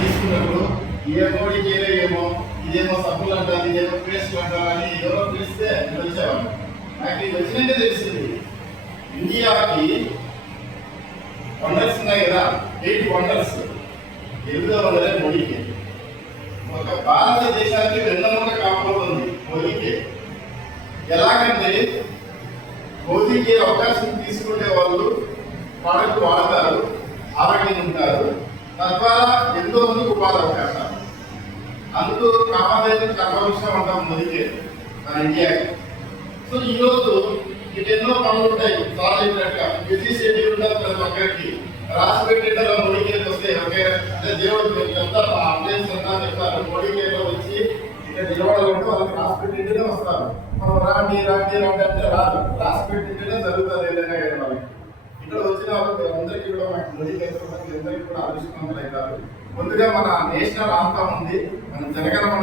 తీసుకున్నప్పుడు ఏ మోడీ చేయలేమో ఇదేమో సబ్బులు అంటారు, ఇదేమో పేస్ట్ అంటారు అని ఎవరో పిలిస్తే వచ్చేవాడు. నాకు ఇది వచ్చినట్టే తెలిసింది. ఇండియాకి వండర్స్ ఉన్నాయి కదా, 8 వండర్స్. 8వ వండరే మోడీకి. ఒక భారతదేశానికి వెన్నెముక కాపాడుతుంది మోడీకి. ఎలాగంటే మోదీకి అవకాశం తీసుకునే వాళ్ళు ప్రోడక్ట్ వాడతారు, ఆరోగ్యంగా ఉంటారు, తద్వారా ఎంతో మందికి ఉపాధి అవకాశాలు. అందుకు కామధేను కర్మవృక్షం అంటాం మోదీకి, మన ఇండియాకి. సో ఈరోజు ఇటు ఎన్నో పనులు ఉంటాయి. చాలా చెప్పినట్టుగా బిజీ షెడ్యూల్ ఉంటుంది ప్రతి ఒక్కరికి. రాసి పెట్టేటలో మోడీ కేర్ వస్తే ఒకే అంటే దేవుడు చెప్తారు, మా అప్లయన్స్ అంతా చెప్తారు. మోడీ కేర్లో వచ్చి ఇక్కడ నిలబడాలంటే వాళ్ళకి రాసి పెట్టింటేనే వస్తారు. మనం రాండి రాండి రాండి అంటే రాదు, రాసి పెట్టింటేనే జరుగుతుంది ఏదైనా కానీ వాళ్ళకి. ఇక్కడ వచ్చిన వాళ్ళు అందరికీ కూడా మనకి మోడీ కేర్ అందరికీ కూడా అదృష్టవంతులు అవుతారు. ముందుగా మన నేషనల్ ఆంథమ్ ఉంది, మన జనగణమన